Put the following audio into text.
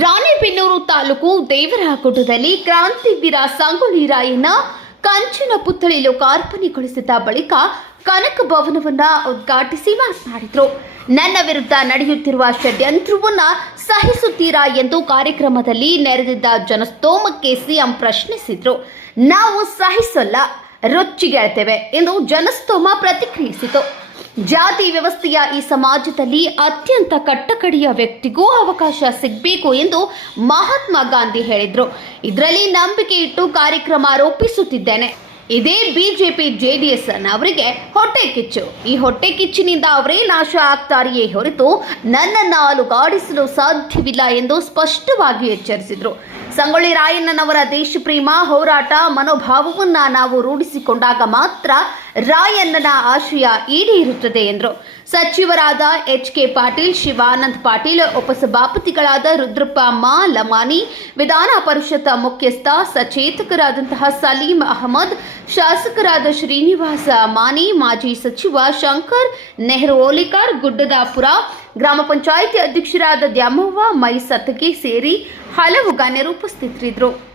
ರಾಣೆಬೆನ್ನೂರು ತಾಲೂಕು ದೇವರಗುಡ್ಡದಲ್ಲಿ ಕ್ರಾಂತಿವೀರ ಸಂಗೊಳ್ಳಿ ರಾಯಣ್ಣ ಕಂಚಿನ ಪುತ್ಥಳಿ ಲೋಕಾರ್ಪಣೆಗೊಳಿಸಿದ ಬಳಿಕ ಕನಕ ಭವನವನ್ನ ಉದ್ಘಾಟಿಸಿ ಮಾತನಾಡಿದರು. ನನ್ನ ವಿರುದ್ಧ ನಡೆಯುತ್ತಿರುವ ಷಡ್ಯಂತ್ರವನ್ನ ಸಹಿಸುತ್ತೀರಾ ಎಂದು ಕಾರ್ಯಕ್ರಮದಲ್ಲಿ ನೆರೆದಿದ್ದ ಜನಸ್ತೋಮಕ್ಕೆ ಸಿಎಂ ಪ್ರಶ್ನಿಸಿದ್ರು. ನಾವು ಸಹಿಸಲ್ಲ, ರೊಚ್ಚಿಗೆಳ್ತೇವೆ ಎಂದು ಜನಸ್ತೋಮ ಪ್ರತಿಕ್ರಿಯಿಸಿತು. ಜಾತಿ ವ್ಯವಸ್ಥೆಯ ಈ ಸಮಾಜದಲ್ಲಿ ಅತ್ಯಂತ ಕಟ್ಟಕಡಿಯ ವ್ಯಕ್ತಿಗೂ ಅವಕಾಶ ಸಿಗಬೇಕು ಎಂದು ಮಹಾತ್ಮ ಗಾಂಧಿ ಹೇಳಿದ್ರು. ಇದರಲ್ಲಿ ನಂಬಿಕೆ ಇಟ್ಟು ಕಾರ್ಯಕ್ರಮ ರೂಪಿಸುತ್ತಿದ್ದೇನೆ. ಇದೇ ಬಿಜೆಪಿ ಜೆಡಿಎಸ್ ಅವರಿಗೆ ಹೊಟ್ಟೆ ಕಿಚ್ಚು. ಈ ಹೊಟ್ಟೆ ಕಿಚ್ಚಿನಿಂದ ಅವರೇ ನಾಶ ಆಗ್ತಾರೆಯೇ ಹೊರತು ನನ್ನನ್ನು ಅಲುಗಾಡಿಸಲು ಸಾಧ್ಯವಿಲ್ಲ ಎಂದು ಸ್ಪಷ್ಟವಾಗಿ ಎಚ್ಚರಿಸಿದರು. ಸಂಗೊಳ್ಳಿ ರಾಯಣ್ಣನವರ ದೇಶಪ್ರೇಮ, ಹೋರಾಟ, ಮನೋಭಾವವನ್ನು ನಾವು ರೂಢಿಸಿಕೊಂಡಾಗ ಮಾತ್ರ ರಾಯಣ್ಣನ ಆಶಯ ಈಡೇರುತ್ತದೆ ಎಂದರು. ಸಚಿವರಾದ ಎಚ್ ಕೆ ಪಾಟೀಲ್, ಶಿವಾನಂದ್ ಪಾಟೀಲ್, ಉಪಸಭಾಪತಿಗಳಾದ ರುದ್ರಪ್ಪ ಮಾ ಲಮಾನಿ ವಿಧಾನ ಪರಿಷತ್ ಮುಖ್ಯಸ್ಥ ಸಚೇತಕರಾದಂತಹ ಸಲೀಂ ಅಹಮದ್, ಶಾಸಕರಾದ ಶ್ರೀನಿವಾಸ ಮಾನಿ ಮಾಜಿ ಸಚಿವ ಶಂಕರ್ ನೆಹರು ಓಲಿಕಾರ್, ಗುಡ್ಡದಾಪುರ ಗ್ರಾಮ ಪಂಚಾಯಿತಿ ಅಧ್ಯಕ್ಷರಾದ ದ್ಯಾಮವ್ವ ಮೈ ಸತ್ತಗಿ ಸೇರಿ ಹಲವು ಗಣ್ಯರು ಉಪಸ್ಥಿತರಿದ್ದರು.